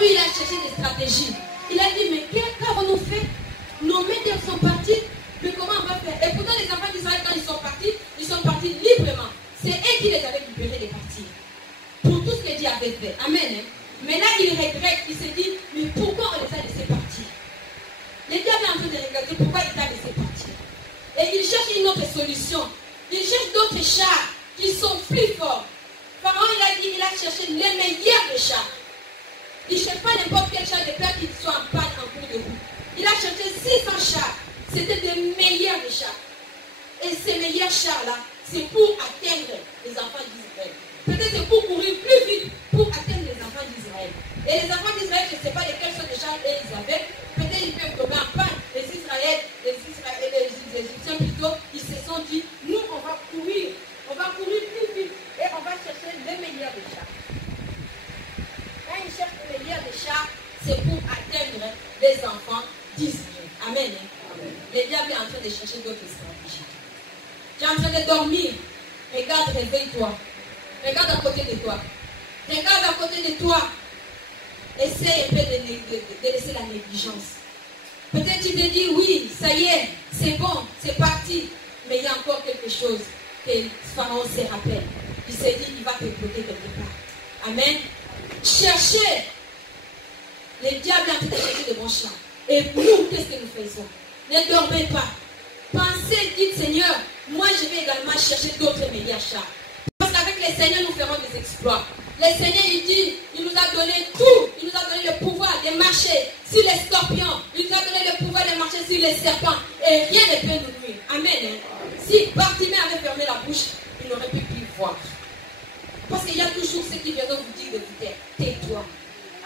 lui, il a cherché des stratégies. Il a dit, mais qu'avons-nous fait? Nos maîtres sont partis, mais comment on va faire? Et pourtant, les enfants d'Israël, quand ils sont partis librement. C'est eux qui les avaient libérés de partir. Pour tout ce que Dieu avait fait. Amen. Mais là, il regrette, il se dit, mais pourquoi on les a laissés partir? Le diable est en train de regarder pourquoi il t'a laissé partir. Et il cherche une autre solution. Il cherche d'autres chars qui sont plus forts. Pharaon, il a dit, il a cherché les meilleurs des chars. Il ne cherche pas n'importe quel char de peur qui soit en panne en cours de route. Il a cherché 600 chars. C'était des meilleurs des chars. Et ces meilleurs chars-là, c'est pour atteindre les enfants d'Israël. Peut-être c'est pour courir plus vite pour atteindre les enfants d'Israël. Et les enfants d'Israël, je ne sais pas lesquels sont les chars et ils avaient. Peut-être ils peuvent tomber en panne. Les Égyptiens plutôt, ils se sont dit, nous on va courir plus vite et on va chercher le meilleur des chars. Quand ils cherchent le meilleur des chars, c'est pour atteindre les enfants d'Israël. Amen. Amen. Le diable est en train de chercher d'autres stratégies. Tu es en train de dormir. Regarde, réveille-toi. Regarde à côté de toi. Regarde à côté de toi. Essaye un peu de laisser la négligence. Peut-être tu te dis, oui, ça y est, c'est bon, c'est parti. Mais il y a encore quelque chose que Pharaon se rappelle. Il s'est dit, il va te bloquer quelque part. Amen. Cherchez. Le diable est en train de chercher de bons chats. Et nous, qu'est-ce que nous faisons? Ne dormez pas. Pensez, dites, Seigneur, moi je vais également chercher d'autres meilleurs chats. Parce qu'avec les Seigneurs, nous ferons des exploits. Le Seigneur, il dit, il nous a donné tout. Il nous a donné le pouvoir de marcher sur les scorpions. Il nous a donné le pouvoir de marcher sur les serpents. Et rien ne peut nous nuire. Amen. Si Bartimée avait fermé la bouche, il n'aurait pu plus voir. Parce qu'il y a toujours ceux qui viennent vous dire de vous taire. Tais-toi.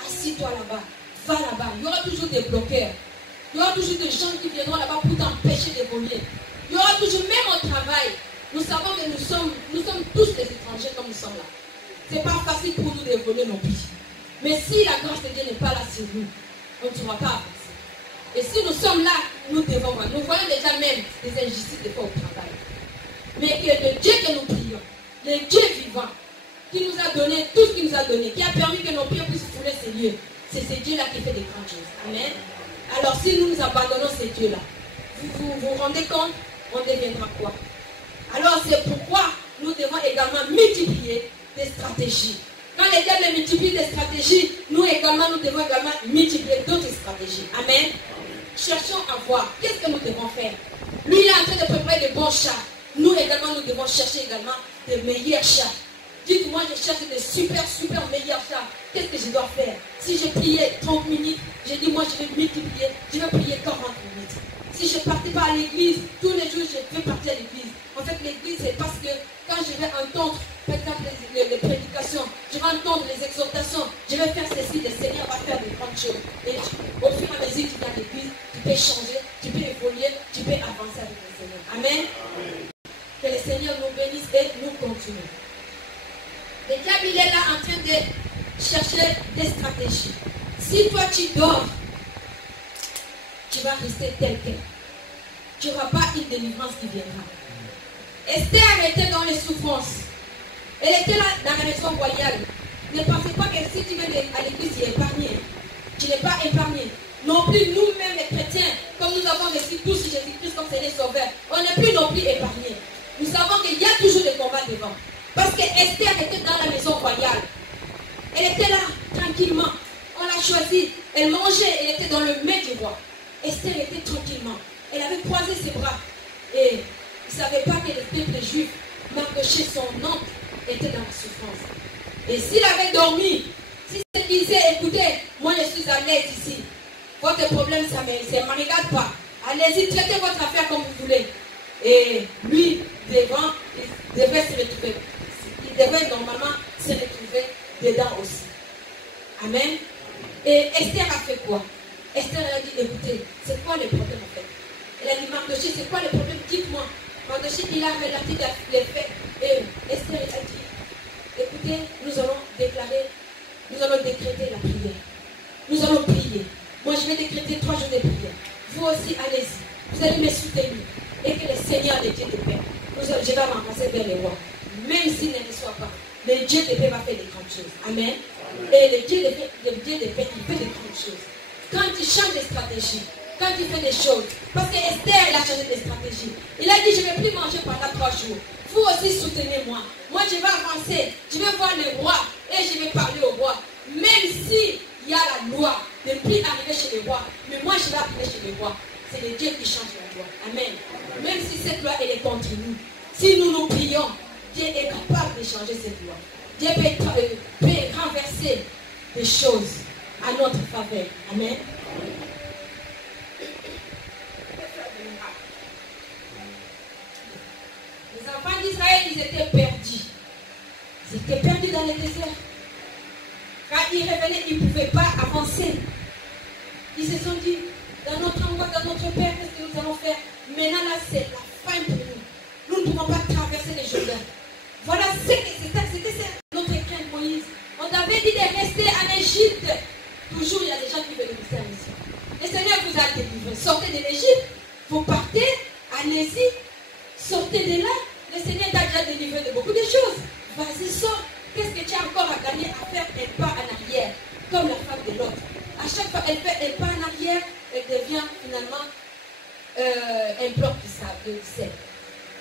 Assis-toi là-bas. Va là-bas. Il y aura toujours des bloqueurs. Il y aura toujours des gens qui viendront là-bas pour t'empêcher d'évoluer. Il y aura toujours, même au travail, nous savons que nous sommes tous des étrangers comme nous sommes là. Ce n'est pas facile pour nous d'évoluer non plus. Mais si la grâce de Dieu n'est pas là sur nous, on ne pourra pas avancer. Et si nous sommes là, nous devons voir. Nous voyons déjà même des injustices des fois au travail. Mais que le Dieu que nous prions, le Dieu vivant, qui nous a donné tout ce qu'il nous a donné, qui a permis que nos pieds puissent fouler ces lieux, c'est ce Dieu-là qui fait des grandes choses. Amen. Alors si nous nous abandonnons ces dieux-là, vous vous rendez compte, on deviendra quoi? Alors c'est pourquoi nous devons également multiplier des stratégies. Quand les diables multiplient des stratégies, nous devons également multiplier d'autres stratégies. Amen. Cherchons à voir qu'est-ce que nous devons faire. Lui, il est en train de préparer de bons chats. Nous également, nous devons chercher également de meilleurs chats. Dites-moi, je cherche des super meilleurs chats. Qu'est-ce que je dois faire? Si je priais 30 minutes, je dis, moi, je vais multiplier. Je vais prier 40 minutes. Si je ne partais pas à l'église, tous les jours, je vais partir à l'église. En fait, l'église, c'est parce que quand je vais entendre, par exemple, les prédications, je vais entendre les exhortations, je vais faire ceci, le Seigneur va faire des grandes choses. Et au fur et à mesure que tu es à l'église, tu peux changer, tu peux évoluer, tu peux avancer avec le Seigneur. Amen. Que le Seigneur nous bénisse et nous continue. Le diable, il est là en train de chercher des stratégies. Si toi tu dors, tu vas rester tel quel. Tu n'auras pas une délivrance qui viendra. Esther était dans les souffrances. Elle était là dans la maison royale. Ne pensez pas que si tu viens à l'église, tu es épargné. Tu n'es pas épargné. Non plus nous-mêmes les chrétiens, comme nous avons reçu tous Jésus-Christ comme Seigneur Sauveur, on n'est plus non plus épargnés. Nous savons qu'il y a toujours des combats devant. Parce que Esther était dans la maison royale. Elle était là, tranquillement. On l'a choisie. Elle mangeait, elle était dans le mets du roi. Esther était tranquillement. Elle avait croisé ses bras. Et il ne savait pas que le peuple juif, Mardochée, son oncle, était dans la souffrance. Et s'il avait dormi, s'il se disait, écoutez, moi je suis à l'aise ici. Votre problème, ça ne me regarde pas. Allez-y, traitez votre affaire comme vous voulez. Et lui, devant, il devait se retrouver. Il devait normalement se retrouver dedans aussi. Amen. Et Esther a fait quoi? Esther a dit, écoutez, c'est quoi le problème en fait? Elle a dit, Mardochée, c'est quoi le problème? Dites-moi. Mardochée, il a relaté les faits. Et Esther a dit, écoutez, nous allons décréter la prière. Nous allons prier. Moi, je vais décréter 3 jours de prière. Vous aussi, allez-y. Vous allez me soutenir. Et que le Seigneur de Dieu de paix, je vais m'embrasser vers les rois. Même s'il ne reçoit pas, le Dieu de paix va faire des grandes choses. Amen. Et le Dieu de paix, il fait de grandes choses. Quand il change de stratégie, quand il fait des choses, parce que Esther, il a changé de stratégie. Il a dit, je ne vais plus manger pendant 3 jours. Vous aussi soutenez-moi. Moi, je vais avancer. Je vais voir le roi et je vais parler au roi. Même si il y a la loi de ne plus arriver chez le roi, mais moi, je vais arriver chez le roi. C'est le Dieu qui change la loi. Amen. Même si cette loi, elle est contre nous. Si nous nous prions, Dieu est capable de changer cette loi. Dieu peut renverser des choses à notre faveur. Amen. Les enfants d'Israël, ils étaient perdus. Ils étaient perdus dans le désert. Quand ils revenaient, ils ne pouvaient pas avancer. Ils se sont dit, dans notre endroit, dans notre Père, qu'est-ce que nous allons faire? Maintenant, là, c'est la fin pour nous. Nous ne pouvons pas traverser les Jourdain. Voilà, c'était notre crainte, Moïse. On t'avait dit de rester en Égypte. Toujours, il y a des gens qui veulent rester en Égypte. Le Seigneur vous a délivré. Sortez de l'Égypte. Vous partez, allez-y. Sortez de là. Le Seigneur t'a déjà délivré de beaucoup de choses. Vas-y, sors. Qu'est-ce que tu as encore à gagner à faire un pas en arrière? Comme la femme de l'autre. À chaque fois, elle fait un pas en arrière, elle devient finalement un bloc de sel.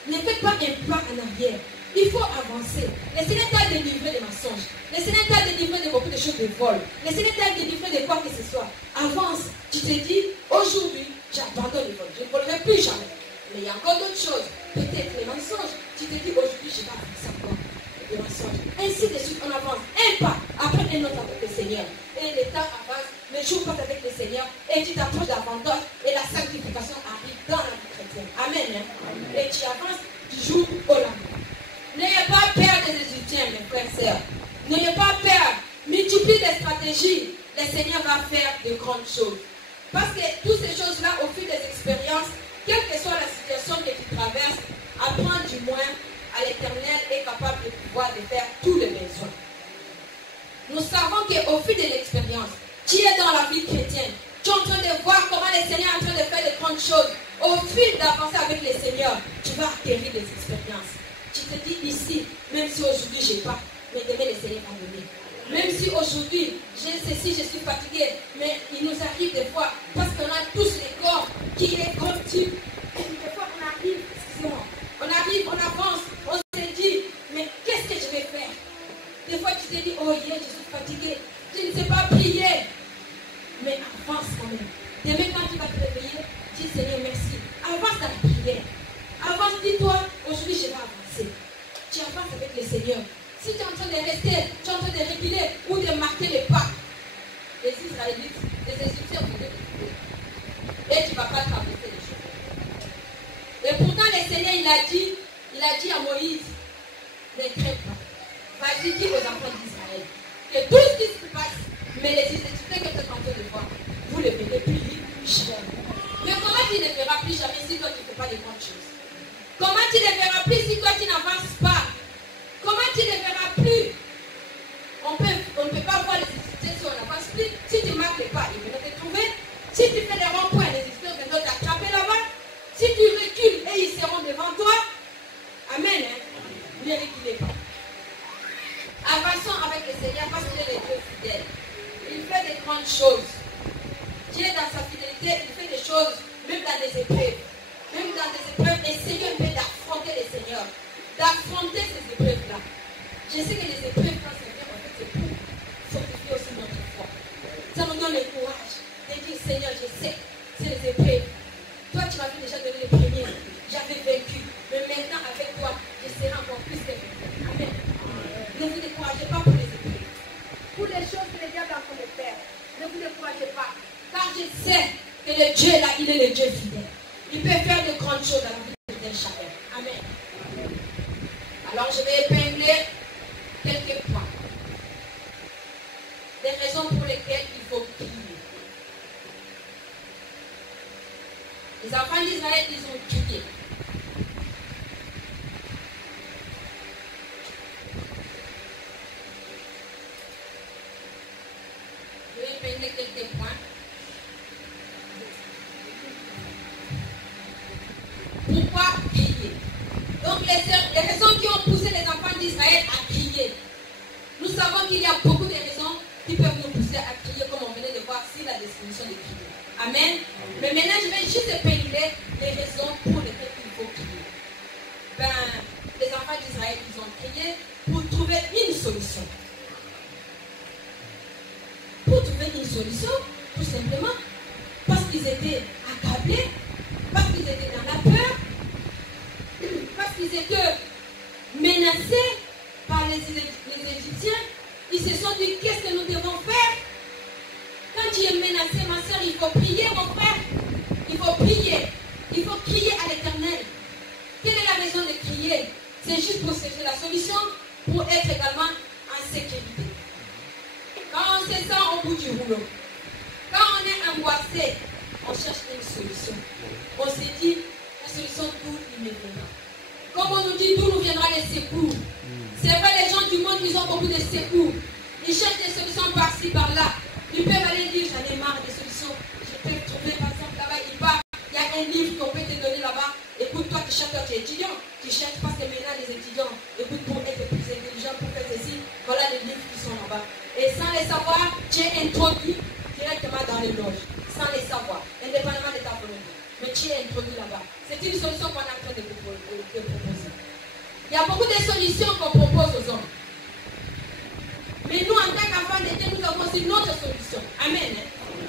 Ne faites pas un pas en arrière. Il faut avancer. Le Seigneur t'a délivré des mensonges. Le Seigneur t'a délivré de beaucoup de choses de vol. Le Seigneur t'a délivré de quoi que ce soit. Avance. Tu te dis, aujourd'hui, j'abandonne le vol. Je ne volerai plus jamais. Mais il y a encore d'autres choses. Peut-être les mensonges. Tu te dis, aujourd'hui, je vais avancer encore. Les mensonges. Ainsi de suite, on avance. Un pas après un autre avec le Seigneur. Et le temps avance. Les jours passent avec le Seigneur. Et tu t'approches davantage. Et la sanctification arrive dans la vie chrétienne. Amen. Et tu avances du jour au lendemain. N'ayez pas peur des Égyptiens, mes frères et sœurs. N'ayez pas peur. Multiplie des stratégies. Le Seigneur va faire de grandes choses. Parce que toutes ces choses-là, au fil des expériences, quelle que soit la situation que tu traverses, apprends du moins à l'Éternel est capable de pouvoir de faire tous les besoins. Nous savons qu'au fil de l'expérience, tu es dans la vie chrétienne. Tu es en train de voir comment le Seigneur est en train de faire de grandes choses. Au fil d'avancer avec le Seigneur, tu vas acquérir des expériences. Tu te dis ici, même si aujourd'hui je n'ai pas, mais demain le Seigneur va donner. Même si aujourd'hui j'ai ceci, je suis fatigué, mais il nous arrive des fois, parce qu'on a tous les corps qui est comme type. Des fois on arrive, excusez-moi, on arrive, on avance, on se dit, mais qu'est-ce que je vais faire? Des fois tu te dis, oh yeah, je suis fatigué, je ne sais pas prier. Mais avance quand même. Demain quand tu vas te réveiller, dis Seigneur merci. Avance dans la prière. Avance, dis-toi, aujourd'hui je vais avancer. Tu avances avec le Seigneur. Si tu es en train de rester, tu es en train de reculer ou de marquer les pas, les Israélites, les Égyptiens pouvaient reculer. Et tu ne vas pas traverser les choses. Et pourtant le Seigneur il a dit à Moïse, ne crains pas. Vas-y, dis aux enfants d'Israël que tout ce qui se passe, mais les Égyptiens que tu es en train de voir, vous ne verrez plus jamais. Mais comment tu ne verras plus jamais si toi tu ne fais pas de grandes choses? Comment tu ne verras plus si toi tu n'avances pas? Comment tu ne verras plus? On ne peut pas voir les Égyptiens si on n'avance plus. Si tu marques les pas, ils vont te trouver. Si tu fais des ronds-points, les Égyptiens vont t'attraper là-bas. Si tu recules et ils seront devant toi, amen. Ne reculez pas. Avançons avec le Seigneur parce qu'il est le Dieu fidèle. Il fait de grandes choses. Dieu dans sa fidélité, il fait des choses même dans des épreuves. Même dans des épreuves, et le Seigneur veut d'affronter le Seigneur. D'affronter ces épreuves-là. Je sais que les épreuves, quand ça vient, en fait, c'est pour fortifier aussi notre foi. Ça nous donne le courage de dire, Seigneur, je sais, c'est les épreuves. Toi, tu m'avais déjà donné les premiers. J'avais vaincu. Mais maintenant, avec toi, je serai encore plus que vaincu. Amen. Ne vous découragez pas pour les épreuves. Pour les choses que le diable est en train de faire, ne vous découragez pas. Car je sais que le Dieu là, il est le Dieu fidèle. Il peut faire de grandes choses dans la vie de chacun. Amen. Alors je vais épingler quelques points. Des raisons pour lesquelles il faut prier. Les enfants d'Israël, ils ont prié. Je vais épingler quelques points. Pourquoi prier? Donc les raisons qui ont poussé les enfants d'Israël à prier. Nous savons qu'il y a beaucoup de raisons juste épinglé les raisons pour lesquelles il faut prier. Les enfants d'Israël, ils ont prié pour trouver une solution. Pour trouver une solution, tout simplement, parce qu'ils étaient accablés, parce qu'ils étaient dans la peur, parce qu'ils étaient menacés par les Égyptiens. Ils se sont dit, qu'est-ce que nous devons faire? Quand tu es menacé, ma soeur, il faut prier, mon frère. Il faut prier. Il faut crier à l'Éternel. Quelle est la raison de crier? C'est juste pour chercher la solution, pour être également en sécurité. Quand on se sent au bout du rouleau, quand on est angoissé, on cherche une solution. On se dit, la solution d'où il me viendra. Comme on nous dit, d'où nous viendra les secours. C'est vrai, les gens du monde, ils ont beaucoup de secours. Ils cherchent des solutions par-ci, par-là. Ils peuvent aller dire, j'en ai marre des solutions. Je peux trouver, par exemple, là-bas, il y a un livre qu'on peut te donner là-bas. Écoute, toi, tu cherches, toi, tu es étudiant. Tu cherches parce que maintenant, les étudiants, écoute, pour être plus intelligent, pour faire ceci, voilà les livres qui sont là-bas. Et sans les savoir, tu es introduit directement dans les loges. Sans les savoir, indépendamment de ta volonté. Mais tu es introduit là-bas. C'est une solution qu'on est en train de proposer. Il y a beaucoup de solutions qu'on propose aux hommes. Mais nous, en tant qu'enfants de Dieu, nous avons aussi notre solution. Amen.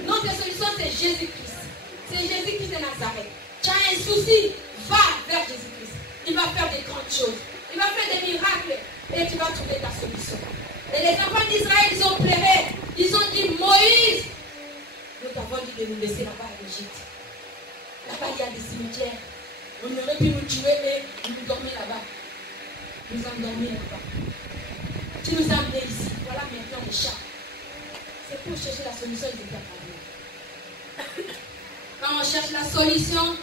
Notre solution, c'est Jésus-Christ. C'est Jésus-Christ de Nazareth. Tu as un souci, va vers Jésus-Christ. Il va faire des grandes choses. Il va faire des miracles. Et tu vas trouver ta solution. Et les enfants d'Israël, ils ont pleuré. Ils ont dit, Moïse, nous t'avons dit de nous laisser là-bas à l'Égypte. Là-bas, il y a des cimetières. On aurait pu nous tuer et nous dormir là-bas. Nous endormir là-bas. Tu nous as amenés ici. Voilà maintenant les chats. C'est pour chercher la solution de ta. Quand on cherche la solution,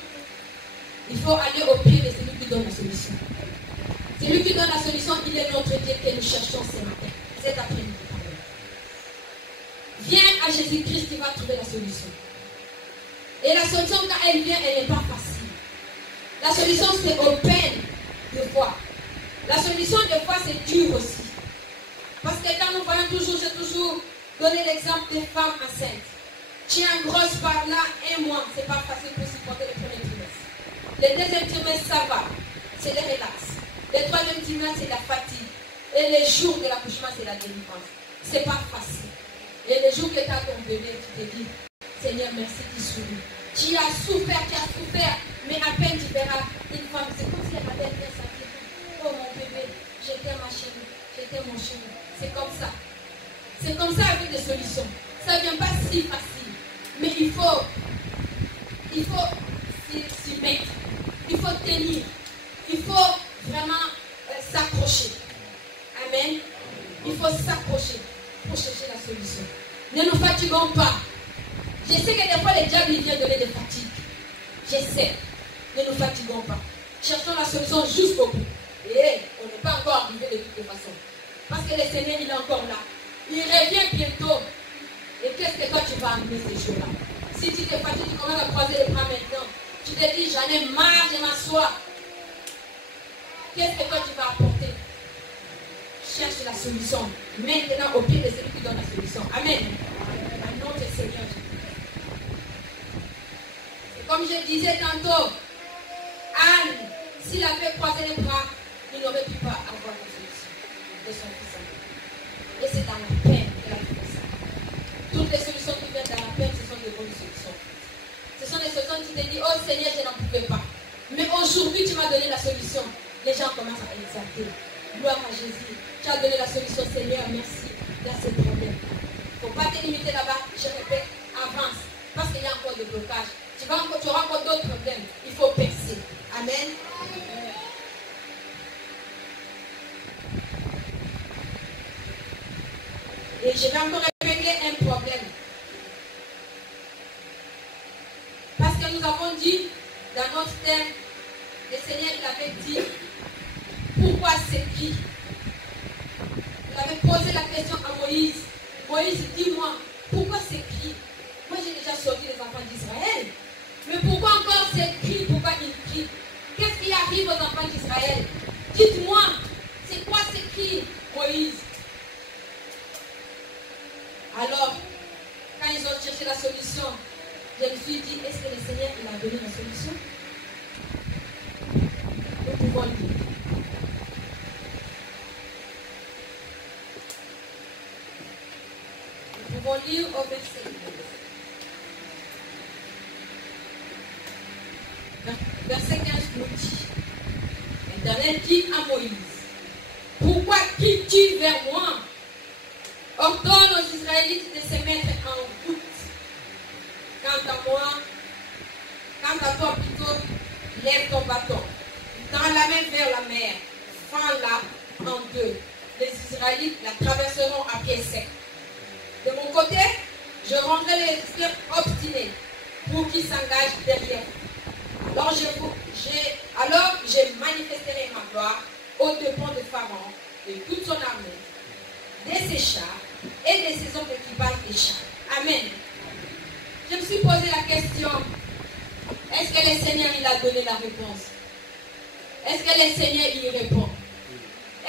il faut aller au pied de celui qui donne la solution. Celui qui donne la solution, il est notre Dieu que nous cherchons ce matin, cet après-midi. Viens à Jésus-Christ qui va trouver la solution. Et la solution, quand elle vient, elle n'est pas facile. La solution, c'est aux peines de foi. La solution de foi, c'est dur aussi. Parce que quand nous voyons toujours, j'ai toujours donné l'exemple des femmes enceintes. Tu es en grosse par là, un mois, c'est pas facile pour supporter le premier trimestre. Le deuxième trimestre, ça va, c'est le relax. Le troisième trimestre, c'est la fatigue. Et les jours de l'accouchement, c'est la délivrance. C'est pas facile. Et les jours que tu as ton bébé, tu te dis, Seigneur, merci, tu souris. Tu as souffert, mais à peine tu verras une femme, c'est comme si elle avait bien senti. Oh mon bébé, j'étais ma chérie, j'étais mon chéri. C'est comme ça. C'est comme ça avec des solutions. Ça ne vient pas si facile. Mais il faut s'y mettre. Il faut tenir. Il faut vraiment s'accrocher. Amen. Il faut s'accrocher pour chercher la solution. Ne nous fatiguons pas. Je sais que des fois les diables viennent donner des fatigues. Je sais. Ne nous fatiguons pas. Cherchons la solution jusqu'au bout. Et on n'est pas encore arrivé de toutes les façons. Parce que le Seigneur, il est encore là. Il revient bientôt. Et qu'est-ce que toi tu vas amener ces jours-là? Si tu te fatigues, tu commences à croiser les bras maintenant. Tu te dis, j'en ai marre de m'asseoir. Qu'est-ce que toi tu vas apporter? Cherche la solution. Maintenant au pied de celui qui donne la solution. Amen. À notre Seigneur Jésus. Comme je disais tantôt, Anne, s'il avait croisé les bras, il n'aurait pu pas avoir la solution de son fils. Et c'est dans la peine qu'elle a fait ça. Toutes les solutions qui viennent dans la peine, ce sont des bonnes solutions. Ce sont des solutions qui te disent, oh Seigneur, je n'en pouvais pas. Mais aujourd'hui, tu m'as donné la solution. Les gens commencent à exalter. Gloire à Jésus. Tu as donné la solution, Seigneur, merci. Il y a ce problème. Il ne faut pas te limiter là-bas. Je répète, avance. Parce qu'il y a encore des blocages. Tu auras encore d'autres problèmes. Il faut percer. Amen. Et je vais encore régler un problème. Parce que nous avons dit, dans notre thème, le Seigneur, il avait dit, pourquoi ces cris? Il avait posé la question à Moïse. Moïse, dis-moi, pourquoi ces cris? Moi, j'ai déjà sorti les enfants d'Israël. Mais pourquoi encore ces cris? Pourquoi ils crient? Qu'est-ce qui arrive aux enfants d'Israël? Dites-moi, c'est quoi ces cris, Moïse? Alors, quand ils ont cherché la solution, je me suis dit, est-ce que le Seigneur il a donné la solution? Nous pouvons lire. Nous pouvons lire au verset 15. Verset 15 nous dit, l'Éternel dit à Moïse, pourquoi cries-tu vers moi? Ordonne aux Israélites de se mettre en route. Quant à moi, quant à toi plutôt, lève ton bâton. Tends la main vers la mer, fends-la en deux. Les Israélites la traverseront à pied sec. De mon côté, je rendrai les esclaves obstinés pour qu'ils s'engagent derrière vous. Alors je manifesterai ma gloire aux dépens de Pharaon, de toute son armée, de ses chars et de ses hommes d'équipage des chars. Amen. Je me suis posé la question, est-ce que le Seigneur il a donné la réponse? Est-ce que le Seigneur y répond?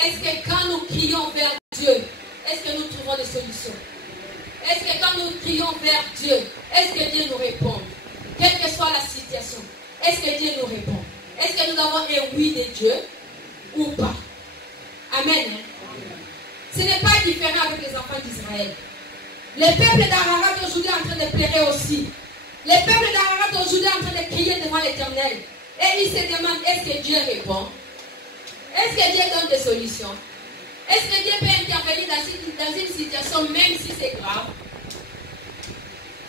Est-ce que quand nous crions vers Dieu, est-ce que nous trouvons des solutions? Est-ce que quand nous crions vers Dieu, est-ce que Dieu nous répond? Quelle que soit la situation, est-ce que Dieu nous répond? Est-ce que nous avons un oui de Dieu ou pas? Amen. Ce n'est pas différent avec les enfants d'Israël. Le peuple d'Ararat aujourd'hui est en train de pleurer aussi. Le peuple d'Ararat aujourd'hui est en train de crier devant l'Éternel. Et il se demande, est-ce que Dieu répond? Est-ce que Dieu donne des solutions? Est-ce que Dieu peut intervenir dans une situation même si c'est grave?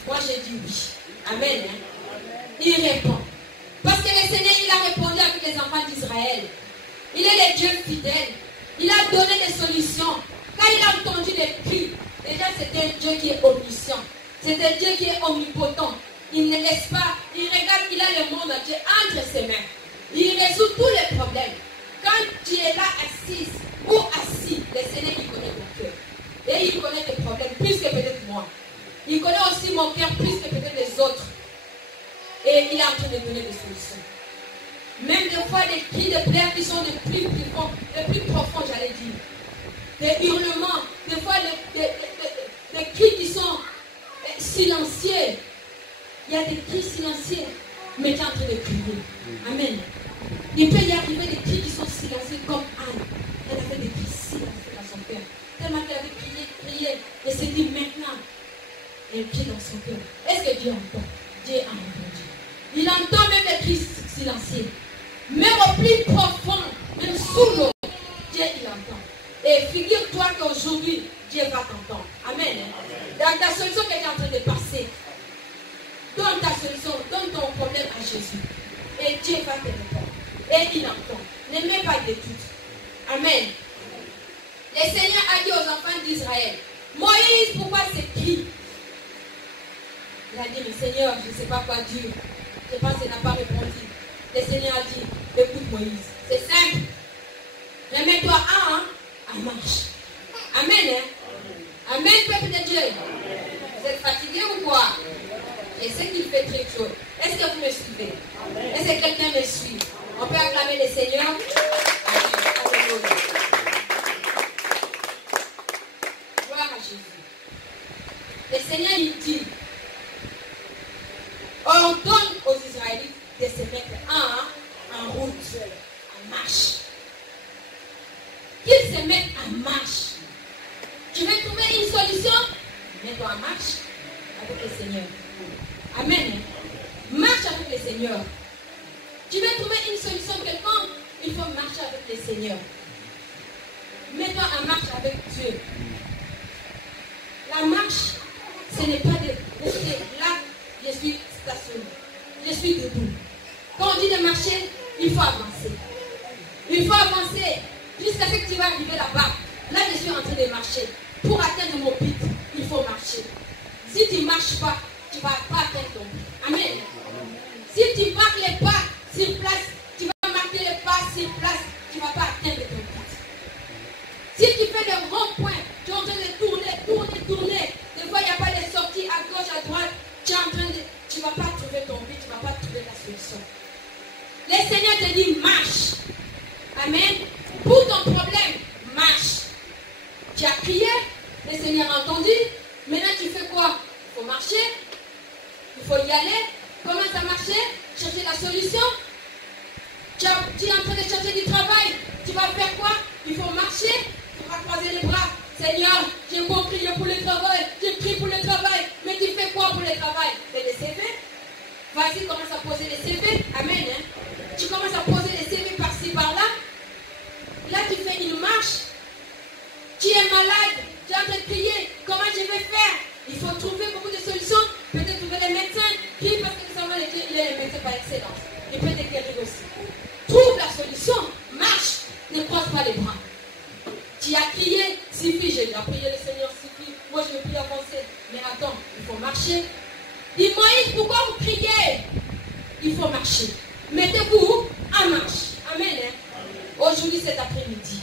Moi je dis oui. Amen. Il répond. Parce que le Seigneur, il a répondu avec les enfants d'Israël. Il est le Dieu fidèle. Il a donné des solutions. Quand il a entendu les cris, déjà c'était un Dieu qui est omniscient. C'est un Dieu qui est omnipotent. Il ne laisse pas, il regarde, il a le monde entier entre ses mains. Il résout tous les problèmes. Quand tu es là assise ou assis, le Seigneur, il connaît ton cœur. Et il connaît tes problèmes plus que peut-être moi. Il connaît aussi mon cœur plus que peut-être les autres. Et il est en train de donner des solutions. Même des fois, des cris de plaie qui sont les plus profonds, j'allais dire. Des hurlements, des fois des cris qui sont silencieux. Il y a des cris silencieux, mais tu es en train de crier. Amen. Il peut y arriver des cris qui sont silencieux comme Anne. Elle avait des cris silencieux dans son cœur. Tellement qu'elle avait crié, et s'est dit maintenant, elle crie dans son cœur. Est-ce que Dieu entend? Dieu a entendu. Il entend même les cris silencieux. Même au plus profond, même sous l'eau, Dieu il entend. Et figure-toi qu'aujourd'hui, Dieu va t'entendre. Amen. Dans ta solution que tu es en train de passer, donne ta solution, donne ton problème à Jésus. Et Dieu va te répondre. Et il entend. Ne mets pas de doute. Amen. Le Seigneur a dit aux enfants d'Israël, Moïse, pourquoi ces cris? Il a dit, mais Seigneur, je ne sais pas quoi dire. Je pense qu'il n'a pas répondu. Le Seigneur a dit, écoute Moïse, c'est simple. Remets-toi en marche. Amen. Hein? Amen, peuple de Dieu. Vous êtes fatigué ou quoi? Je sais qu'il fait très chaud. Est-ce que vous me suivez? Est-ce que quelqu'un me suit? On peut acclamer le Seigneur. Alléluia. Gloire à Jésus. Le Seigneur, il dit, ordonne aux Israélites de se mettre en route, en marche. Qu'ils se mettent en marche. Tu veux trouver une solution? Mets-toi en marche avec le Seigneur. Amen. Marche avec le Seigneur. Tu veux trouver une solution quelconque? Il faut marcher avec le Seigneur. Mets-toi en marche avec Dieu. La marche, ce n'est pas de rester là, je suis stationné. Je suis debout. Quand on dit de marcher, il faut avancer. Il faut avancer jusqu'à ce que tu vas arriver là-bas. Là, je suis en train de marcher. Pour atteindre mon but, il faut marcher. Si tu ne marches pas, tu ne vas pas atteindre ton but. Amen. Si tu marques les pas sur place, tu vas marquer les pas sur place, tu ne vas pas atteindre ton but. Si tu fais le rond-point, tu es en train de tourner. Des fois, il n'y a pas de sortie à gauche, à droite. Tu es en train de... Tu ne vas pas trouver ton but, tu ne vas pas trouver la solution. Le Seigneur te dit marche. Amen. Pour ton problème, marche. Tu as crié, le Seigneur a entendu. Maintenant, tu fais quoi? Il faut marcher. Il faut y aller. Comment ça marchait? Chercher la solution. Tu es en train de chercher du travail. Tu vas faire quoi? Il faut marcher. Tu vas croiser les bras. Seigneur, j'ai beau crier pour le travail. J'ai crié pour le travail. Mais tu fais quoi pour le travail? Fais des CV. Vas-y, commence à poser les CV. Amen. Hein? Tu commences à poser les CV par-ci, par-là. Là, tu fais une marche. Tu es malade. Tu es en train de crier. Comment je vais faire? Il faut trouver beaucoup de solutions. Peut-être trouver les médecins. Qui, parce que Samuel il est le médecin par excellence. Il peut te guérir aussi. Trouve la solution. Marche. Ne croise pas les bras. Tu as crié. Suffit. J'ai déjà prié le Seigneur. Suffit. Moi, je ne veux plus avancer. Mais attends, il faut marcher. Dis Moïse, pourquoi vous criez? Il faut marcher. Mettez-vous en marche. Amen. Hein? Aujourd'hui, cet après-midi,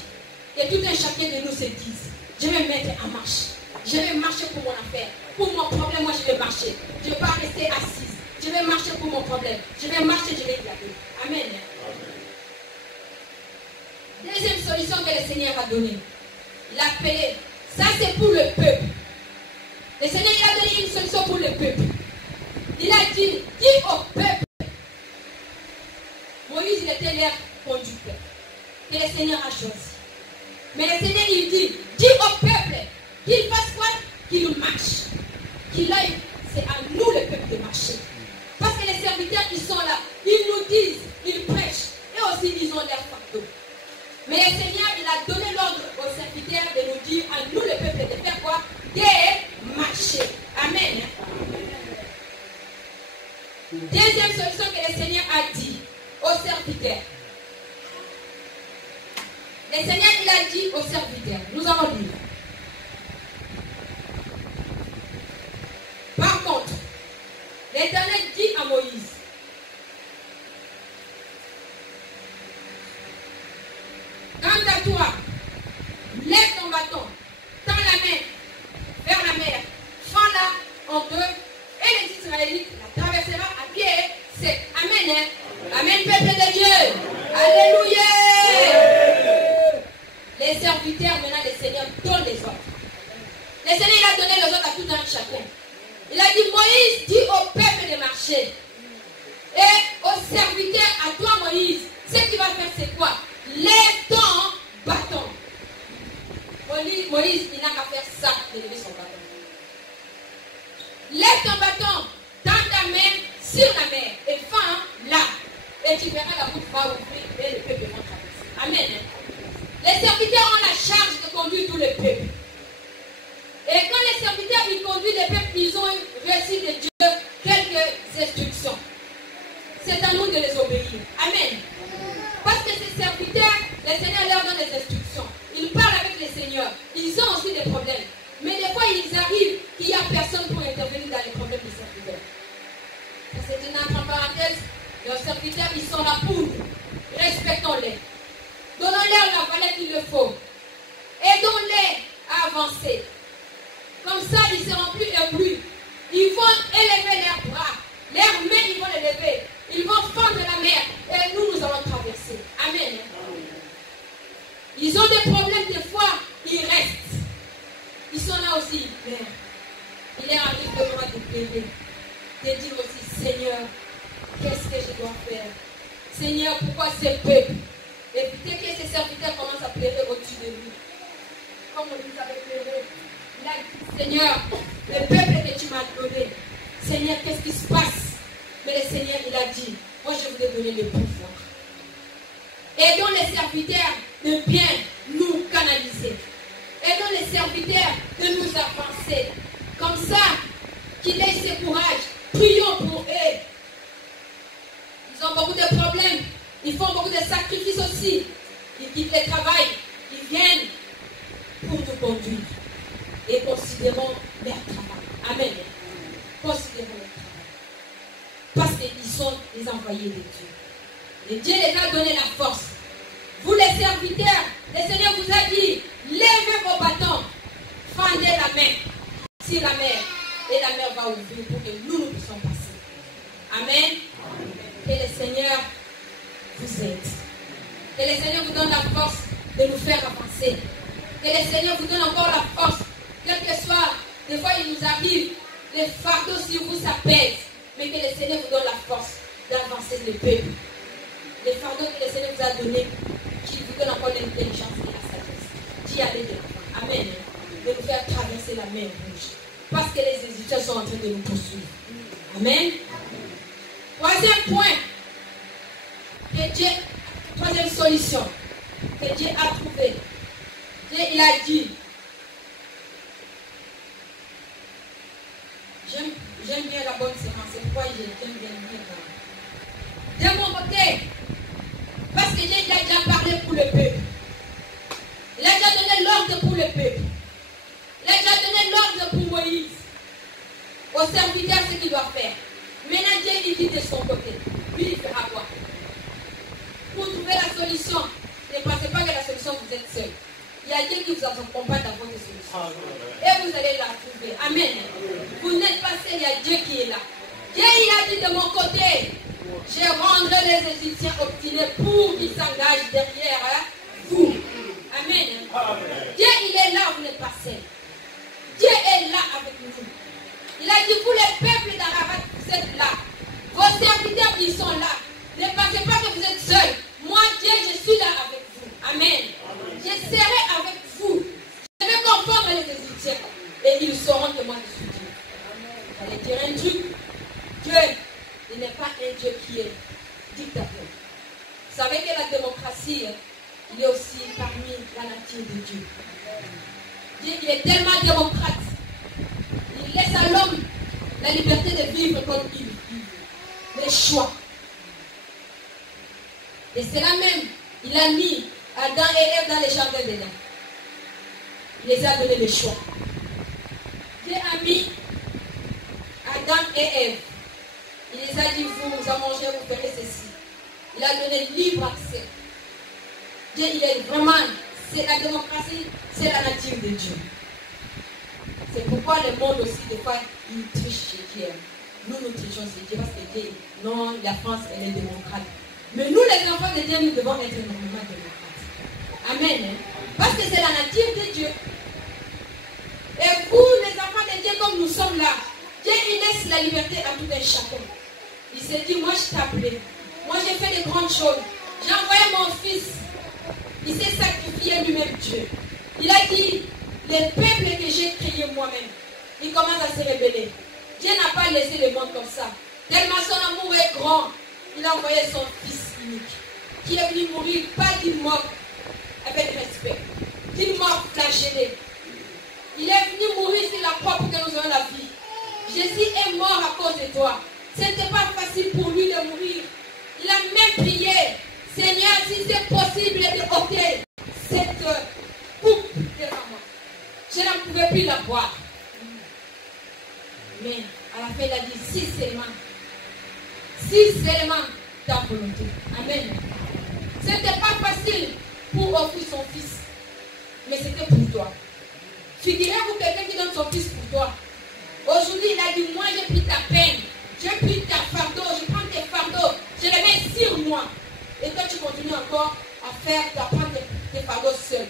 que tout un chacun de nous se dise, je vais me mettre en marche. Je vais marcher pour mon affaire. Pour mon problème, moi je vais marcher. Je ne vais pas rester assise. Je vais marcher pour mon problème. Je vais marcher, je vais y aller. Amen. Deuxième solution que le Seigneur a donnée. Il a appelé. Ça c'est pour le peuple. Le Seigneur il a donné une solution pour le peuple. Il a dit, dis au peuple. Moïse il était l'air conducteur. Que le Seigneur a choisi. Mais le Seigneur il dit, dis au peuple qu'il fasse quoi? Qu'il marche. Qu'il aille. C'est à nous le peuple de marcher. Parce que les serviteurs qui sont là, ils nous disent, ils prêchent. Et aussi ils ont leur fardeau. Mais le Seigneur il a donné l'ordre aux serviteurs de nous dire à nous le peuple de faire quoi? De marcher. Amen. Deuxième solution que le Seigneur a dit aux serviteurs. Le Seigneur il a dit aux serviteurs. Nous allons lire. Par contre, l'Éternel dit à Moïse, quant à toi, lève ton bâton, tends la main vers la mer, fends-la en deux, et les Israélites la traversera à pied sec. Amen. Hein? Amen, peuple de Dieu. Alléluia. Les serviteurs, maintenant, le Seigneur donne les ordres. Le Seigneur il a donné les ordres à tout un chacun. Il a dit, Moïse, dis au peuple de marcher. Et aux serviteurs, à toi, Moïse, ce qu'il va faire, c'est quoi? Lève ton bâton. Moïse, il n'a qu'à faire ça, de lever son bâton. Lève ton bâton, tends ta main sur la mer, et fends là. Et tu verras la route va ouvrir, et le peuple va traverser. Amen. Les serviteurs ont la charge de conduire tout le peuple. Et quand les serviteurs ils conduisent le peuple, ils ont reçu de Dieu quelques instructions. C'est à nous de les obéir. Amen. Parce que ces serviteurs, le Seigneur leur donne des instructions. Ils parlent avec le Seigneur. Ils ont aussi des problèmes. Mais des fois, ils arrivent qu'il n'y a personne pour intervenir dans les problèmes des serviteurs. C'est une entre parenthèse. Leurs serviteurs, ils sont là pour nous. Respectons-les. Donnons-leur la valeur qu'il le faut. Aidons-les à avancer. Comme ça, ils ne seront plus éblouis. Ils vont élever leurs bras. Leurs mains, ils vont les lever. Ils vont fendre la mer. Et nous, nous allons traverser. Amen. Ils ont des problèmes des fois. Ils restent. Ils sont là aussi. Il leur arrive de moi de plaider. De dire aussi, Seigneur, qu'est-ce que je dois faire? Seigneur, pourquoi ce peuple? Et dès que ces serviteurs commencent à pleurer au-dessus de lui, comme on nous avait pleuré, il a dit, Seigneur, le peuple que tu m'as donné, Seigneur, qu'est-ce qui se passe? Mais le Seigneur, il a dit, moi je vous ai donné le pouvoir. Aidons les serviteurs de bien nous canaliser. Aidons les serviteurs de nous avancer. Comme ça, qu'ils aient ce courage. Prions pour eux. Ils ont beaucoup de problèmes. Ils font beaucoup de sacrifices aussi. Ils quittent le travail. Ils viennent pour nous conduire. Et considérons leur travail. Amen. Considérons leur travail. Parce qu'ils sont les envoyés de Dieu. Et Dieu les a donné la force. Vous les serviteurs, le Seigneur vous a dit, levez vos bâtons, fendez la main sur la mer. Et la mer va ouvrir pour que nous puissions passer. Amen. Que le Seigneur vous aide. Que le Seigneur vous donne la force de nous faire avancer. Que le Seigneur vous donne encore la force. Quel que soit, des fois il nous arrive, les fardeaux sur vous, ça pèse. mais que le Seigneur vous donne la force d'avancer le peuple. Les fardeaux que le Seigneur vous a donnés, qu'il vous donne encore l'intelligence et la sagesse. D'y aller de l'avant. Amen. De nous faire traverser la mer rouge. Parce que les Égyptiens sont en train de nous poursuivre. Amen. Troisième point. Que Dieu, troisième solution que Dieu a trouvée. Dieu, il a dit, j'aime bien la bonne sémence, c'est pourquoi j'aime bien dire. De mon côté, parce que Dieu il a déjà parlé pour le peuple. Il a déjà donné l'ordre pour le peuple. Il a déjà donné l'ordre pour Moïse. Au serviteur, ce qu'il doit faire. Maintenant, Dieu il dit de son côté. Lui, il fera quoi? Pour trouver la solution, ne pensez pas que la solution, vous êtes seul. Il y a Dieu qui vous accompagne dans votre solution. Et vous allez la trouver. Amen. Vous n'êtes pas seul, il y a Dieu qui est là. Dieu, il a dit de mon côté, je rendrai les Égyptiens obstinés pour qu'ils s'engagent derrière vous. Amen. Dieu, il est là, vous n'êtes pas seul. Dieu est là avec nous. Il a dit, vous les peuples d'Ararat, vous êtes là. Vos serviteurs, ils sont là. Ne pensez pas que vous êtes seuls. Moi, Dieu, je suis là avec vous. Amen. Je serai avec vous. Je vais confondre les Égyptiens. Et ils sauront que moi, je suis Dieu. J'allais dire un truc. Dieu, il n'est pas un Dieu qui est dictateur. Vous savez que la démocratie, il est aussi parmi la nature de Dieu. Dieu, il est tellement démocrate. Il laisse à l'homme la liberté de vivre comme il veut. Les choix. Et c'est là même, il a mis Adam et Ève dans les jardins d'Éden. Il les a donné le choix. Dieu a mis Adam et Ève. Il les a dit, vous en mangez, vous ferez ceci. Il a donné libre accès. Dieu, il est vraiment, c'est la démocratie, c'est la nature de Dieu. C'est pourquoi le monde aussi, des fois, il triche chez Dieu. Nous, nous trichons chez Dieu parce que Dieu, non, la France, elle est démocrate. Mais nous, les enfants de Dieu, nous devons être énormément démocrates. Amen. Parce que c'est la nature de Dieu. Et vous, les enfants de Dieu, comme nous sommes là, Dieu, il laisse la liberté à tout un chacun. Il s'est dit, moi, je t'ai appelé. Moi, j'ai fait des grandes choses. J'ai envoyé mon fils. Il s'est sacrifié lui-même, Dieu. Il a dit, les peuples que j'ai créés moi-même, ils commencent à se rébeller. Dieu n'a pas laissé le monde comme ça. Tellement son amour est grand, il a envoyé son fils unique, qui est venu mourir, pas d'une mort avec respect, d'une mort flagellée. Il est venu mourir sur la croix pour que nous ayons la vie. Jésus est mort à cause de toi. Ce n'était pas facile pour lui de mourir. Il a même prié, Seigneur, si c'est possible de ôter cette coupe devant moi. Je n'en pouvais plus la boire. Mais à la fin, il a dit, si seulement ta volonté. Amen. Ce n'était pas facile pour offrir son fils, mais c'était pour toi. Figurez-vous quelqu'un qui donne son fils pour toi. Aujourd'hui, il a dit, moi j'ai pris ta peine, j'ai pris ta fardeau, je prends tes fardeaux, je les mets sur moi. Et toi, tu continues encore à prendre tes fardeaux seul.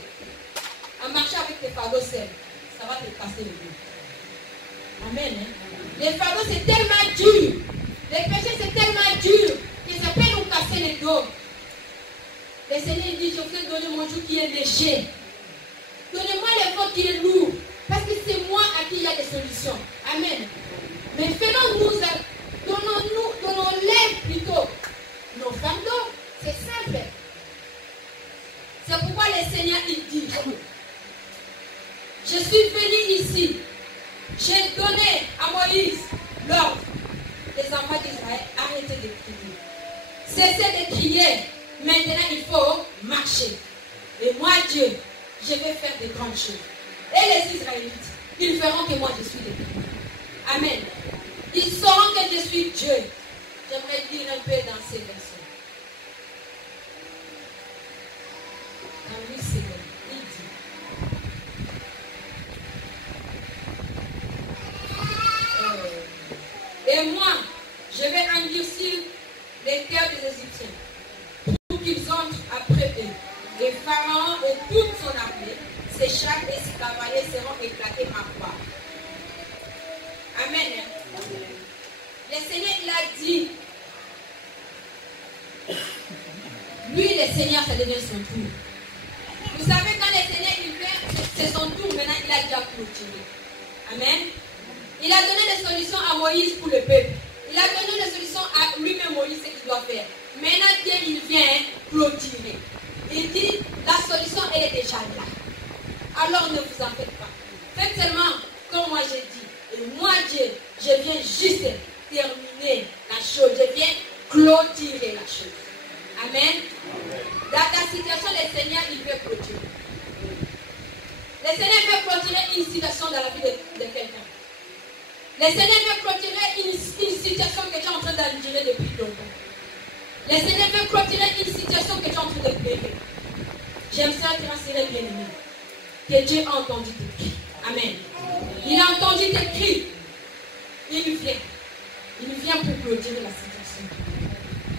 À marcher avec tes fardeaux seul. Ça va te casser le dos. Amen. Hein? Les fardeaux, c'est tellement dur. Les péchés, c'est tellement dur que ça peut nous casser le dos. Le Seigneur dit, je vais donner mon joug qui est léger. Donnez-moi l'effort qui est lourd. Parce que c'est moi à qui il y a des solutions. Amen. Mais donnons-les plutôt nos fardeaux. C'est simple. C'est pourquoi le Seigneur, il dit, je suis venu ici. J'ai donné à Moïse l'ordre. Les enfants d'Israël, arrêtez de crier. Cessez de crier. Maintenant, il faut marcher. Et moi, Dieu, je vais faire de grandes choses. Et les Israélites, ils verront que moi, je suis Dieu. Amen. Ils sauront que je suis Dieu. J'aimerais lire un peu dans ces versets. Dans 8 secondes, il dit. Et moi, je vais endurcir les cœurs des Égyptiens pour qu'ils entrent après eux. Et Pharaon et toute son armée, ses chars et ses cavaliers seront éclatés à part. Amen. Le Seigneur, il a dit, lui, le Seigneur, ça devient son tour. Vous savez, quand le Seigneur, il fait, c'est son tour, maintenant, il a déjà clôturé. Amen. Il a donné des solutions à Moïse pour le peuple. Il a donné des solutions à lui-même, Moïse, ce qu'il doit faire. Maintenant, Dieu, il vient clôturer. Il dit, la solution, elle est déjà là. Alors, ne vous en faites pas. Faites seulement comme moi j'ai dit. Et moi, Dieu, je viens juste terminer la chose. Je viens clôturer la chose. Amen. Dans ta situation, le Seigneur, il veut clôturer. Le Seigneur veut clôturer une situation dans la vie de quelqu'un. Le Seigneur veut clôturer une situation que tu es en train d'endurer depuis longtemps. Le Seigneur veut clôturer une situation que tu es en train de pleurer. J'aime ça te rassurer, bien-aimé, que Dieu a entendu tes cris. Amen. Il a entendu tes cris. Il vient. Il vient pour clôturer la situation.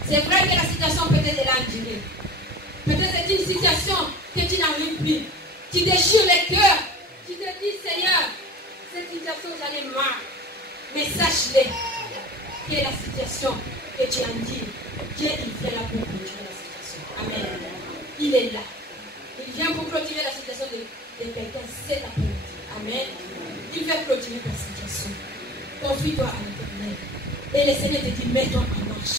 C'est vrai que la situation peut-être est endurée. Peut-être c'est une situation que tu n'arrives plus. Tu déchires le cœur. Tu te dis, Seigneur, cette situation, j'en ai marre. Mais sache-le que la situation que tu endures, Dieu, il vient là pour clôturer la situation. Amen. Il est là. Il vient pour clôturer la situation de quelqu'un cet après-midi. Amen. Il vient clôturer ta situation. Confie-toi à l'Éternel. Et le Seigneur te dit, mets-toi en marche.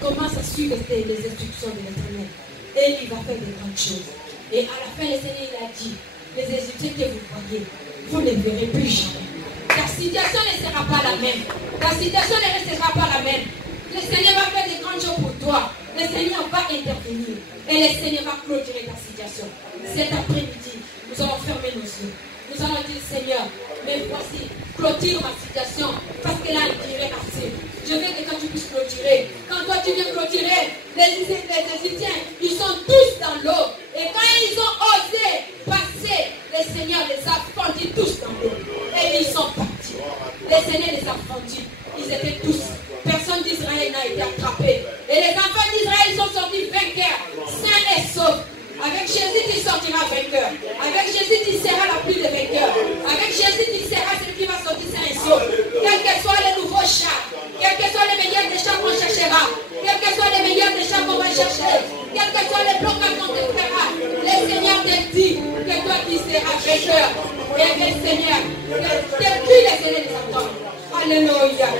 Commence à suivre les instructions de l'Éternel. Et il va faire de grandes choses. Et à la fin, le Seigneur il a dit, les Égyptiens que vous voyez, vous ne verrez plus jamais. Ta situation ne sera pas la même. Ta situation ne restera pas la même. Le Seigneur va faire de grandes choses pour toi. Le Seigneur va intervenir. Et le Seigneur va clôturer ta situation. Cet après-midi, nous allons fermer nos yeux. Nous allons dire, Seigneur, mais voici, clôture ma situation. Parce qu'elle a duré assez. Je veux que quand tu puisses clôturer, quand toi tu viens clôturer, les Égyptiens, ils sont tous dans l'eau. Et quand ils ont osé passer, le Seigneur les a fendus tous dans l'eau. Et ils sont partis. Le Seigneur les a fendus. Ils étaient tous. Personne d'Israël n'a été attrapé. Et les enfants d'Israël sont sortis vainqueurs, sains et saufs. Avec Jésus, tu sortiras vainqueur. Avec Jésus, tu seras la plus de vainqueurs. Avec Jésus, tu seras celui qui va sortir sain et sauf. Quel que soit le nouveau char, quel que soit le meilleur des chars qu'on cherchera, quel que soit le meilleur des chars qu'on va chercher, quel que soit le blocage qu'on te fera, le Seigneur te dit que toi qui seras vainqueur. Et que le Seigneur, que puis le Seigneur nous attend. Alléluia.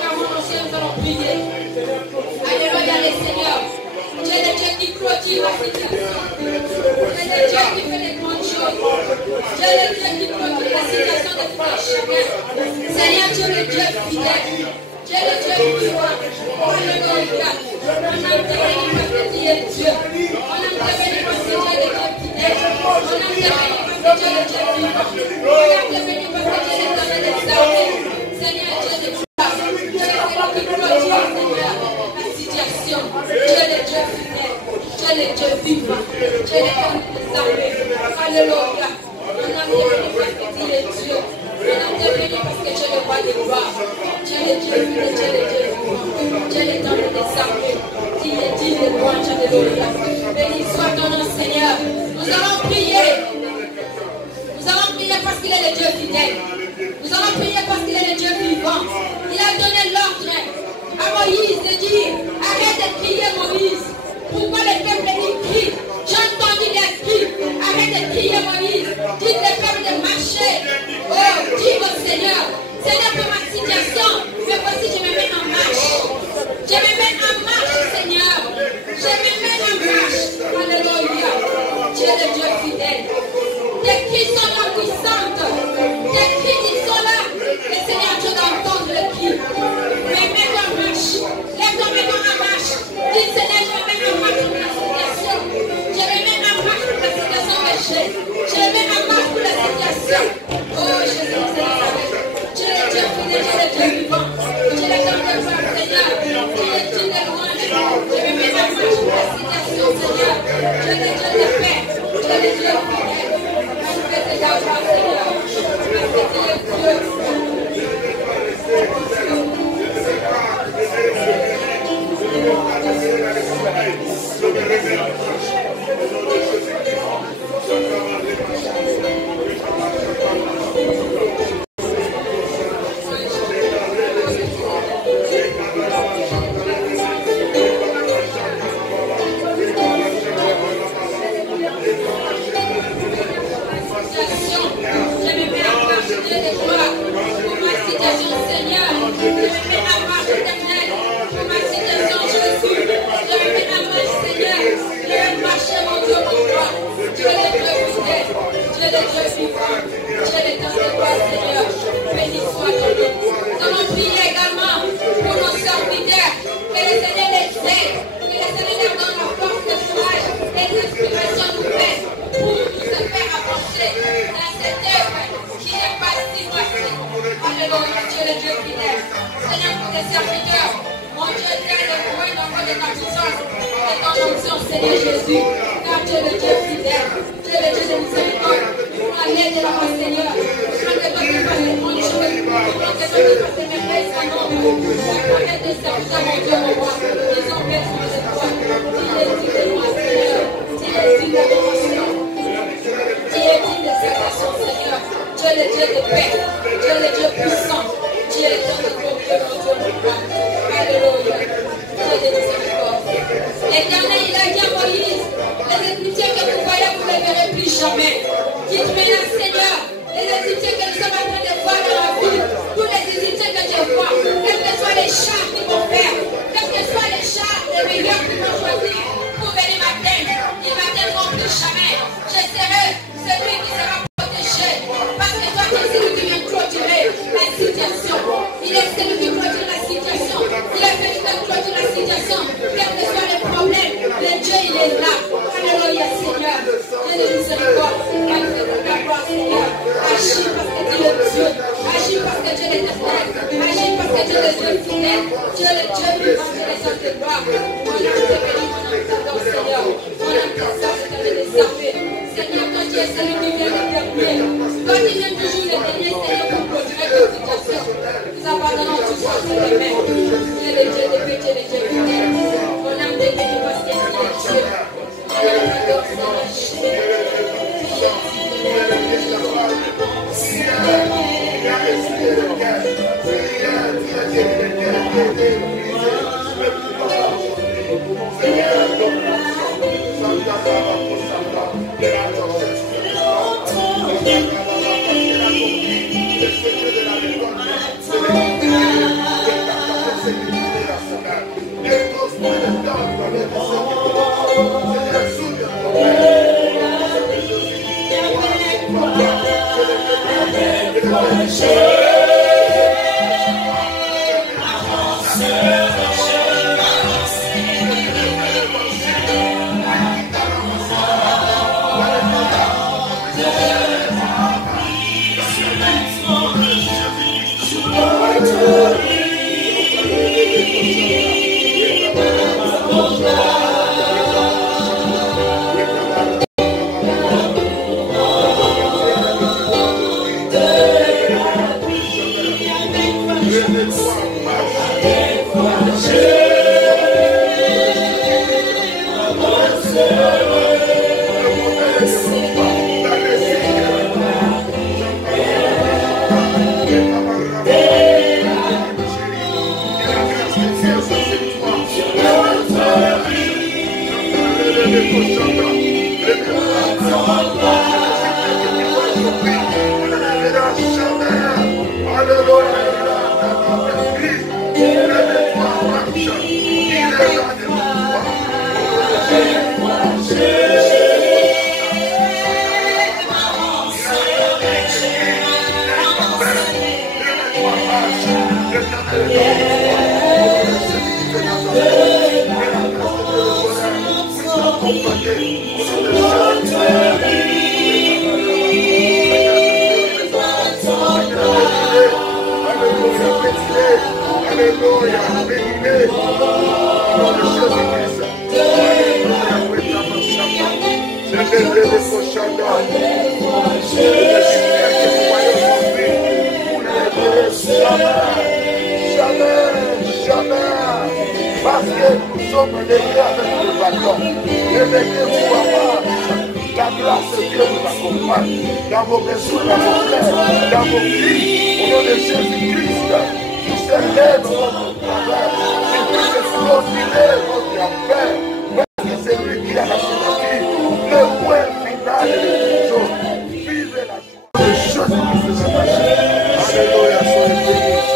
Car mon ancien, nous allons prier. Alléluia, le Seigneur. Tu es le Dieu qui clôture la situation. Tu es le Dieu qui fait des grandes choses. Tu es le Dieu qui clôture la situation de tout un chacun. Seigneur, tu es le Dieu fidèle. Tu es le Dieu vivant. Alléluia. On a intervenu parce que tu es Dieu. On a intervenu parce que tu es le Dieu fidèle. On a intervenu parce que tu es le Dieu vivant. On a intervenu parce que tu es l'éternel des armées. Seigneur, Dieu de gloire. Tu es celui qui clôture, Seigneur, la situation. Tu es le Dieu fidèle. Tu es le Dieu vivant. Tu es l'éternel des armées. Alléluia. On a intervenu parce que tu es Dieu. On a intervenu parce que tu es le roi de gloire. Tu es le Dieu fidèle. Tu es le Dieu vivant. Tu es l'éternel des armées. Tu es digne de louange. Alléluia. Béni soit ton nom, Seigneur. Nous allons prier. Nous allons prier parce qu'il est le Dieu fidèle. Nous allons prier parce qu'il est le Dieu vivant. Il a donné l'ordre à Moïse de dire, arrête de crier Moïse. Pourquoi le peuple crie? J'ai entendu les cris. Arrête de crier Moïse. Dites le peuple de marcher. Oh, dis au Seigneur. Seigneur, pour ma situation, mais voici je me mets en marche. Je me mets en marche, Seigneur. Je me mets en marche. Alléluia. Tu es le Dieu fidèle. Tes cris sont puissantes. Tes cris mets à marche éternelle pour ma situation, Jésus. Je me mets à marche, Seigneur. Je vais marcher, mon Dieu, mon roi. Tu es le Dieu fidèle. Tu es le Dieu vivant. Tu es l'éternel de gloire, Seigneur. Béni soit ton nom. Nous allons prier également pour nos serviteurs. Que le Seigneur les aide. Que le Seigneur leur donne la force, le courage et l'inspiration nouvelle pour nous faire avancer dans cette œuvre qui n'est pas si facile. Alléluia, Dieu le Dieu fidèle. Seigneur, pour tes serviteurs, mon Dieu, tiens le point d'envoi de ta puissance et ton onction, Seigneur Jésus. Car Dieu le Dieu fidèle, Dieu le Dieu de miséricorde, pour la l'aide de la voix, Seigneur. Pour que toi tu fasses des grandes choses, pour que toi tu fasses des merveilles sans nombre. Pour connaître tes serviteurs, mon Dieu, mon roi. Ils ont besoin de toi. Il est digne de moi, Seigneur. Il est digne d'adoration. Il est digne de salvation, Seigneur. Dieu le Dieu de paix. Dieu le Dieu puissant. Dieu est dans notre Dieu, mon Dieu, mon roi. Alléluia. Dieu de miséricorde. L'Éternel, il a dit à Moïse, les Égyptiens que vous voyez, vous ne les verrez plus jamais. Dites maintenant, Seigneur, les Égyptiens que nous sommes en train de voir dans la ville, tous les Égyptiens que je vois, quels que soient les chars qu'ils vont faire, quels que soient les chars les meilleurs qu'ils vont choisir pour venir m'atteindre, ils ne m'atteindront plus jamais. Je serai celui qui sera protégé, parce que toi, tu es celui qui vient clôturer la situation. Il est celui qui clôture la situation. Il est celui qui clôture la situation. Quels que soient les problèmes, le Dieu, il est là. Alléluia, Seigneur. Dieu de miséricorde. Agis pour ta gloire, Seigneur. Agis parce que tu es le Dieu. Agis parce que Dieu est éternel. Agis parce que Dieu est le Dieu fidèle. Dieu est le Dieu vivant, Dieu est le Dieu de gloire. Mon âme te bénit, mon âme t'adore, Seigneur. Mon âme t'exalte et t'avait des servir. Seigneur, toi tu es celui qui vient le dernier. Toi qui viens toujours le dernier, Seigneur, pour clôturer toute situation. Nous abandonnons tout ça sur les mains. Dieu est le Dieu de paix, Dieu est le Dieu fidèle. Mon âme te bénit parce qu'il est Dieu. Mon âme t'adore, Seigneur. Parce que nous sommes liés avec le bâton. Réveillez-vous à marche. La grâce de Dieu nous accompagne. Dans vos besoins, dans vos plaies, dans vos cris, au nom de Jésus-Christ, qui s'élève votre travers et qui se profiler votre affaire. Parce que c'est lui qui a la signature, le point final de toutes choses. Vivez la joie de Jésus-Christ. Alléluia, soyez bénis.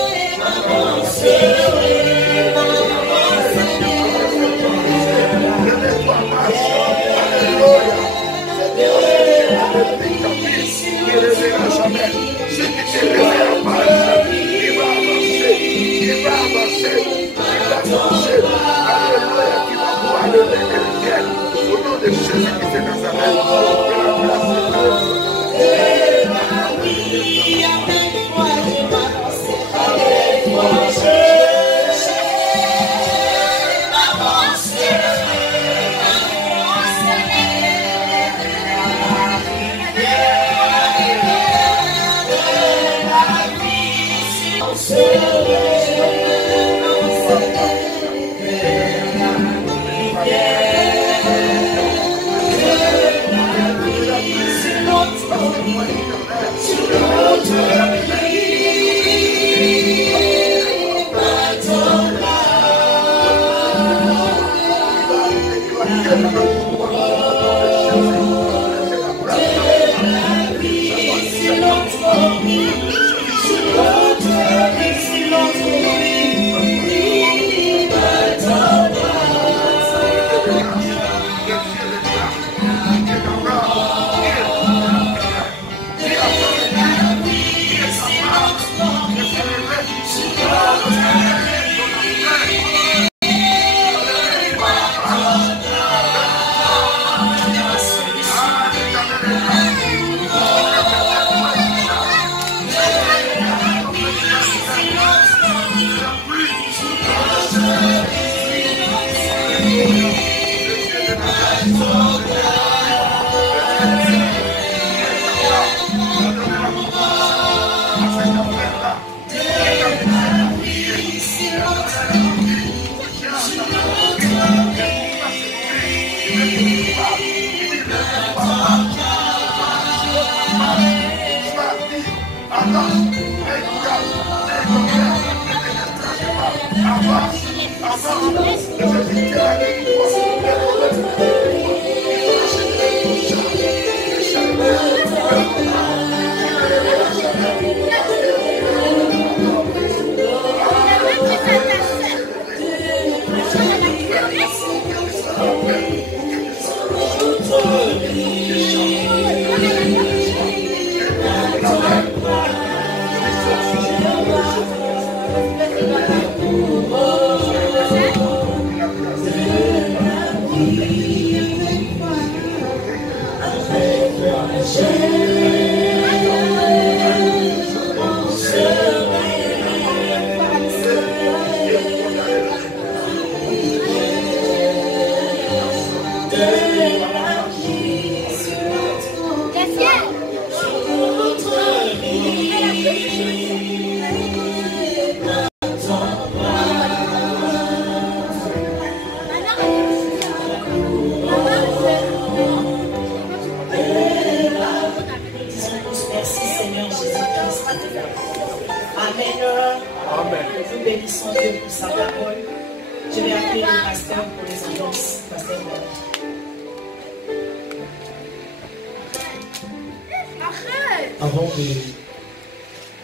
Avant de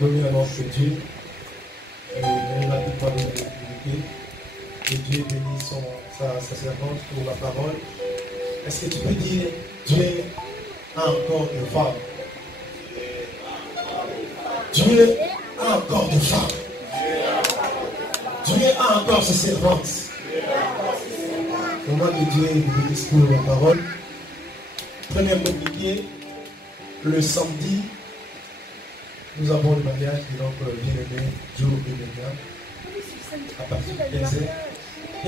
donner l'annonce de Dieu, je vais rapidement expliquer que Dieu bénit sa servante pour la parole. Est-ce que tu peux dire Dieu a encore de femmes? Dieu a encore de femmes. Dieu a encore ses servantes. Comment que Dieu vous bénisse pour la parole. Premier communiqué, le samedi, nous avons le mariage de notre bien-aimé Joe Benega à partir de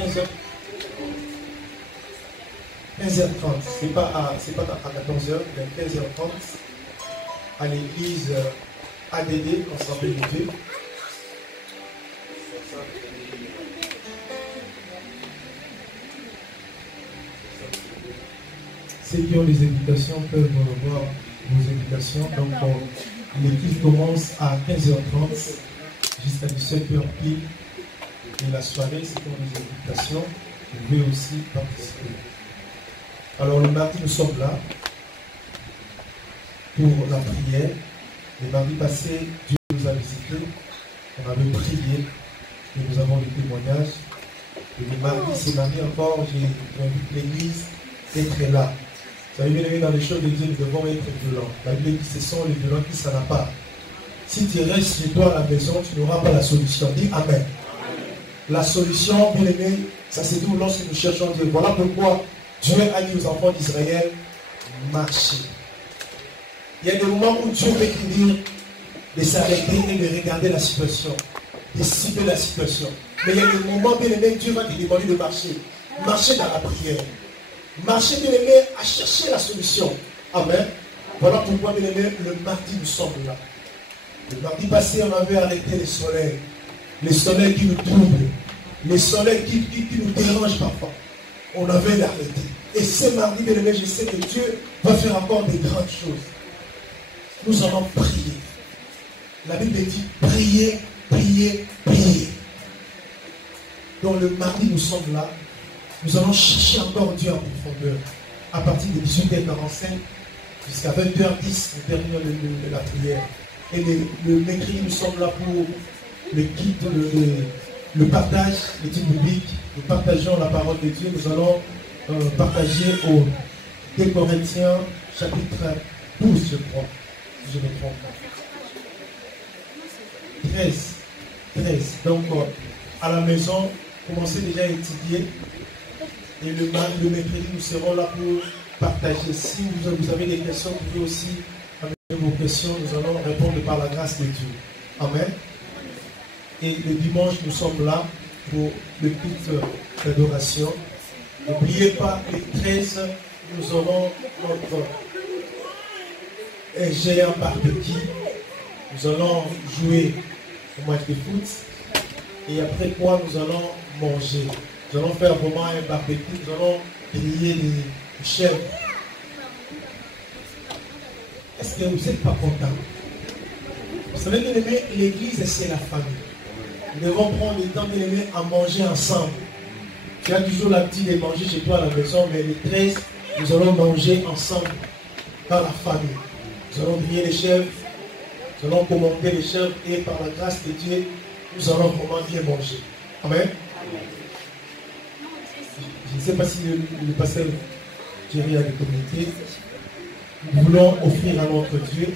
15h. 15h30, c'est pas à 14h, mais 15h30 à l'église ADD, Ensemble de Dieu. Ceux qui ont des invitations peuvent revoir vos invitations. Donc, l'équipe commence à 15h30 jusqu'à 17h pile. Et la soirée, c'est pour les invitations. Vous pouvez aussi participer. Alors, le mardi, nous sommes là pour la prière. Le mardi passé, Dieu nous a visités. On avait prié et nous avons des témoignages. Et le mardi, c'est mardi encore, j'ai invité l'église d'être là. Vous savez, bien aimé, dans les choses de Dieu, nous devons être violents. La Bible dit que ce sont les violents qui s'en pas. Si tu restes chez toi à la maison, tu n'auras pas la solution. Dis Amen. Amen. La solution, bien aimé, ça se trouve lorsque nous cherchons Dieu. Voilà pourquoi Dieu a dit aux enfants d'Israël, marchez. Il y a des moments où Dieu veut te dire de s'arrêter et de regarder la situation, de cibler la situation. Mais il y a des moments, bien aimé, Dieu va te demander de marcher. Marcher dans la prière. Marcher, bien aimé, à chercher la solution. Amen. Voilà pourquoi, bien aimé, le mardi, nous sommes là. Le mardi passé, on avait arrêté les soleils qui nous troublent, les soleils qui nous dérangent parfois. On avait l'arrêté. Et ce mardi, bien aimé, je sais que Dieu va faire encore des grandes choses. Nous allons prier. La Bible dit prier, prier, prier. Donc le mardi, nous sommes là. Nous allons chercher encore Dieu en profondeur. À partir de 18h45 jusqu'à 20h10, nous terminons la prière. Et le mercredi, nous sommes là pour le guide, le partage, l'étude biblique. Nous partageons la parole de Dieu. Nous allons partager au 2 Corinthiens chapitre 12, je crois, si je me trompe. 13. Donc, à la maison, commencez déjà à étudier. Et le mercredi, nous serons là pour partager. Si vous avez des questions, vous pouvez aussi amener vos questions. Nous allons répondre par la grâce de Dieu. Amen. Et le dimanche, nous sommes là pour le culte d'adoration. N'oubliez pas, les 13, nous aurons notre géant barbecue. Nous allons jouer au match de foot. Et après quoi, nous allons manger. Nous allons faire vraiment un barbecue. Nous allons griller les chèvres. Est-ce que vous n'êtes pas content? Vous savez, bien aimé, l'église, c'est la famille. Nous devons prendre le temps, bien aimé, à manger ensemble. Tu as toujours l'habitude de manger chez toi à la maison, mais les 13, nous allons manger ensemble dans la famille. Nous allons griller les chèvres, nous allons commander les chèvres et par la grâce de Dieu, nous allons vraiment bien manger. Amen. Je ne sais pas si le pasteur Thierry a communiqué. Nous voulons offrir à notre Dieu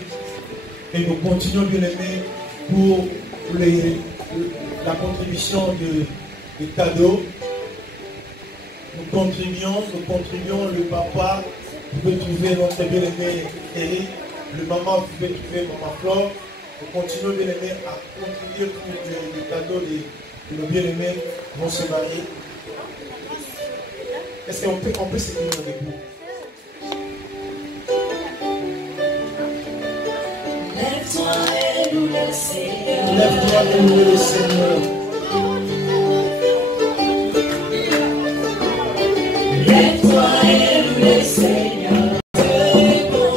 et nous continuons, bien aimé, pour la contribution de cadeaux. Nous contribuons, le papa, vous pouvez trouver notre bien-aimé Eric, le maman, vous pouvez trouver maman Flore. Nous continuons, bien-aimé, à contribuer pour les cadeaux de nos bien-aimés qui vont se marier. Est-ce qu'on peut se tenir debout? Lève-toi et loue le Seigneur. Lève-toi et loue le Seigneur. Lève-toi et loue le Seigneur. Dieu est bon,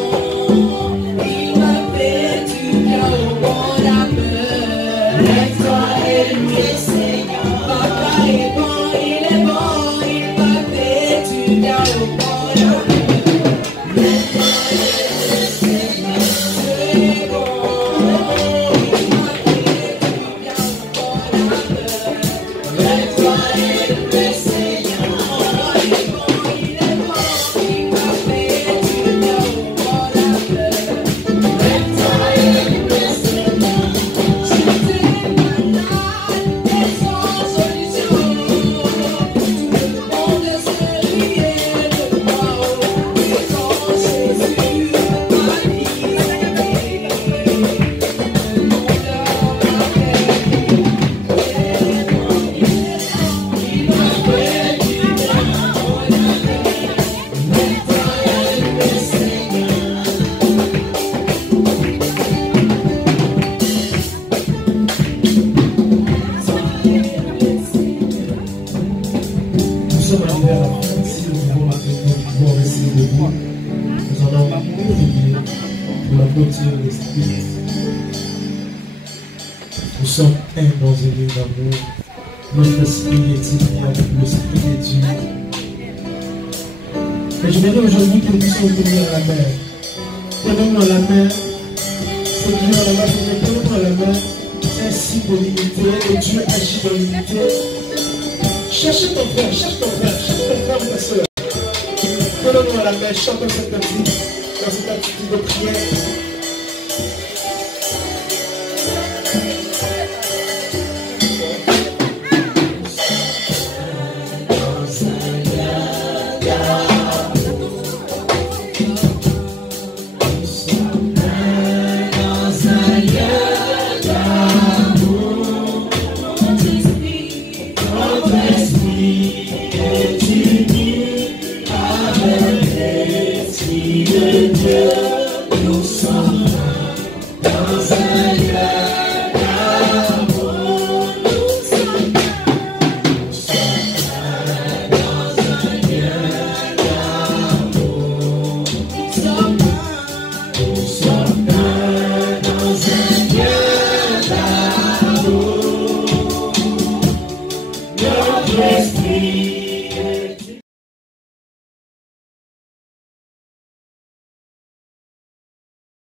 il m'a fait du bien au bon labeur. Lève-toi et loue le Seigneur. Papa est bon, il m'a fait du bien au bon labeur. Lève-toi et loue le Seigneur. Dieu est bon, il m'a fait du bien au bon labeur. Lève-toi et loue le Seigneur. Nous sommes un dans un lieu d'amour. Notre esprit est uni avec l'esprit de Dieu. Et je dirais aujourd'hui que nous puissions tenir la main. Tenons dans la main. C'est tenir dans la main. Tenons dans la main. C'est un signe de l'unité. Et Dieu agit dans l'unité. Cherchez ton frère, cherche ton frère, ou ta soeur. Tenons dans la main. Chantons cette musique dans cette attitude de prière.